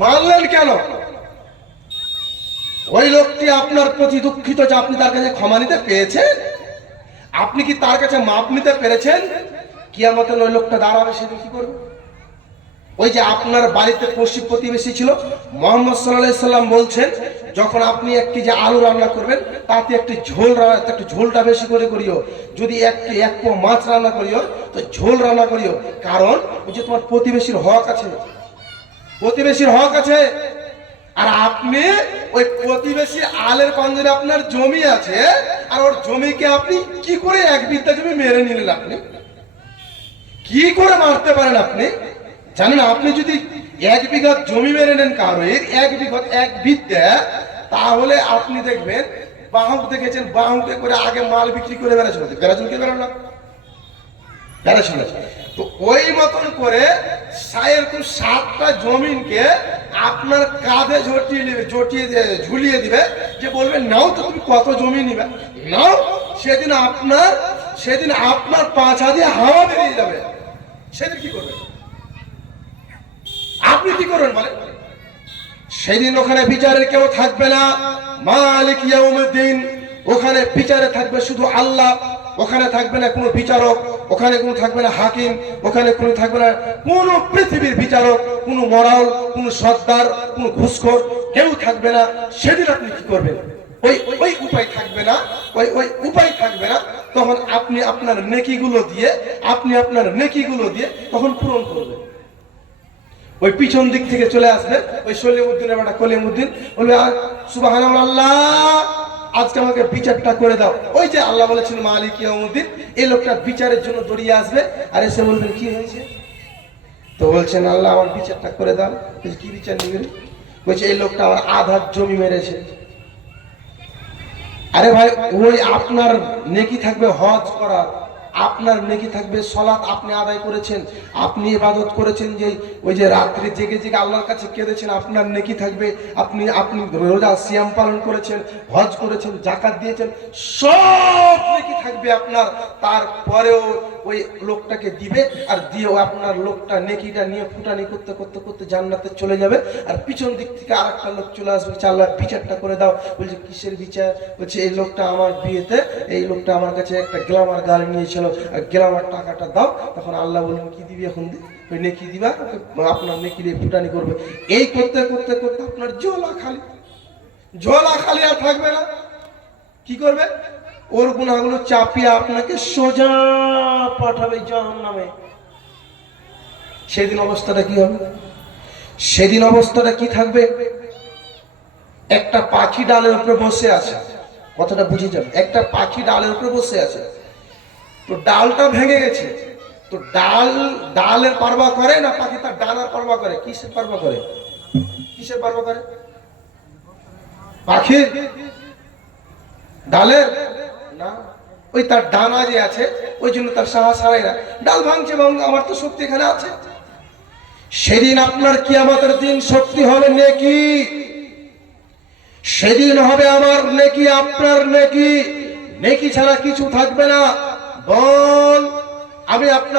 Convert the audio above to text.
মারলেন কেন? ওই লোকটি আপনার প্রতি দুঃখিত যে আপনি তার কাছে ক্ষমা নিতে পেয়েছেন আপনি কি তার কাছে মাপ নিতে পেরেছেন? কিয়ামতের ওই লোকটা দাঁড়াবে, সেদিন কি করবে? ওই যে আপনার বাড়িতে পশ্চিম প্রতিবেশী ছিল, মোহাম্মদ সাল্লাহ সাল্লাম বলছেন, যখন আপনি একটি যে আলু রান্না করবেন, তাতে একটি ঝোল একটু ঝোলটা বেশি করে করিও। যদি একটি এক মাছ রান্না করিও, তো ঝোল রান্না করিও। কারণ, ওই যে তোমার প্রতিবেশীর হক আছে প্রতিবেশীর হক আছে। আর আপনি ওই প্রতিবেশী আলের পাঞ্জরে আপনার জমি আছে, আর ওর জমিকে আপনি কি করে এক বিদ্যা জমি মেরে নিলেন আপনি? কি করে মারতে পারেন আপনি? জানেন, আপনি যদি এক বিঘা জমি মেরে নেন কারও এক বিঘা, এক বিদ্যা তাহলে আপনি দেখবেন বাহুক দেখেছেন, বাহুকে করে আগে মাল বিক্রি করে বেড়াচ্ছিল বেড়াচ্ছেন কি বেড়ান না? বেড়াচ্ছিল তো ওই মতন করে সায়েরকুল সাতটা জমিনকে আপনার কাঁধে ঝটিয়ে নেবে দিয়ে- ঝুলিয়ে দিবে, যে বলবে, নাও তো তুমি কত জমি নিবে? নাও, সেদিন আপনার সেদিন আপনার পাঁচা দিয়ে হাওয়া বেরিয়ে যাবে। সেদিন কি করবেন আপনি কি করবেন বলেন? সেদিন ওখানে বিচারের কেউ থাকবে না। মালিক ইয়াউমুদ্দিন, ওখানে বিচারে থাকবে শুধু আল্লাহ। ওখানে থাকবে না কোনো বিচারক, ওখানে কোনো থাকবে না হাকিম, ওখানে কোনো থাকবে না কোনো পৃথিবীর বিচারক, কোনো মরাল, কোনো সর্দার, কোনো ঘুষখোর, কেউ থাকবে না। সেদিন আপনি কি করবেন? ওই ওই উপায় থাকবে না, ওই ওই উপায় থাকবে না। তখন আপনি আপনার নেকিগুলো দিয়ে, আপনি আপনার নেকিগুলো দিয়ে তখন পূরণ করবেন। ওই পিছন দিক থেকে চলে আসবে ওই সলিমুদ্দিনের বেটা কলিমুদ্দিন বলবে সুবাহান আল্লাহ আজকে আমাকে বিচারটা করে দাও। ওই যে আল্লাহ বলেছেন মালিক ইয়ামুদ্দিন এই লোকটা বিচারের জন্য দড়িয়ে আসবে। আর এসে বলবেন কি হয়েছে? তো বলছেন, আল্লাহ, আমার বিচারটা করে দাও। কি বিচার নিবেন বলছে, এই লোকটা আমার আধার জমি মেরেছে। আরে ভাই, ওই আপনার নেকি থাকবে হজ করার। আপনার নেকি থাকবে সলাত আপনি আদায় করেছেন, আপনি ইবাদত করেছেন যে, ওই যে রাত্রি জেগে জেগে আল্লাহর কাছে কেঁদেছেন, আপনার নেকি থাকবে, আপনি আপনি রোজা সিয়াম পালন করেছেন, হজ করেছেন জাকাত দিয়েছেন, সব নেকি থাকবে আপনার। তারপরেও ওই লোকটাকে দিবে আর দিয়ে আপনার লোকটা নেকিটা নিয়ে ফুটানি করতে করতে করতে জান্নাতে চলে যাবে। আর পিছন দিক থেকে আর একটা লোক চলে আসবে বলছে, আল্লাহ বিচারটা করে দাও। বলছে কিসের বিচার? বলছে এই লোকটা আমার বিয়েতে এই লোকটা আমার কাছে একটা গ্লামার গাড়ি নিয়েছিল আর গ্লামার টাকাটা দাও। তখন আল্লাহ বললেন কি দিবি এখন ওই নেকি দিবা আপনার নেকি দিয়ে ফুটানি করবে। এই করতে করতে করতে আপনার জলা খালি জলা খালি আর থাকবে না। কি করবে? ওর গুণাগুলো চাপিয়ে আপনাকে সোজা পাঠাবে জাহান নামে। সেদিন অবস্থাটা কি হবে? সেদিন অবস্থাটা কি থাকবে? একটা পাখি ডালের উপরে বসে আছে। কথাটা বুঝে যাবে। একটা পাখি ডালের উপরে বসে আছে। তো ডালটা ভেঙে গেছে। তো ডাল, ডালের পারবা করে না পাখি তার ডানার পারবা করে? কিসের পারবা করে? কিসের পারবা করে? পাখির? ডালের? না। ওই তার ডানা যে আছে, ওই জন্য তার সাহস হারাই না। ডাল ভাঙছে ভাঙ আমার তো শক্তি এখানে আছে। সেদিন আপনার কি আমাদের দিন শক্তি হবে নেকি? সেদিন হবে আমার নেকি, আপনার নেকি। নেকি ছাড়া কিছু থাকবে না। বল, আমি আপনার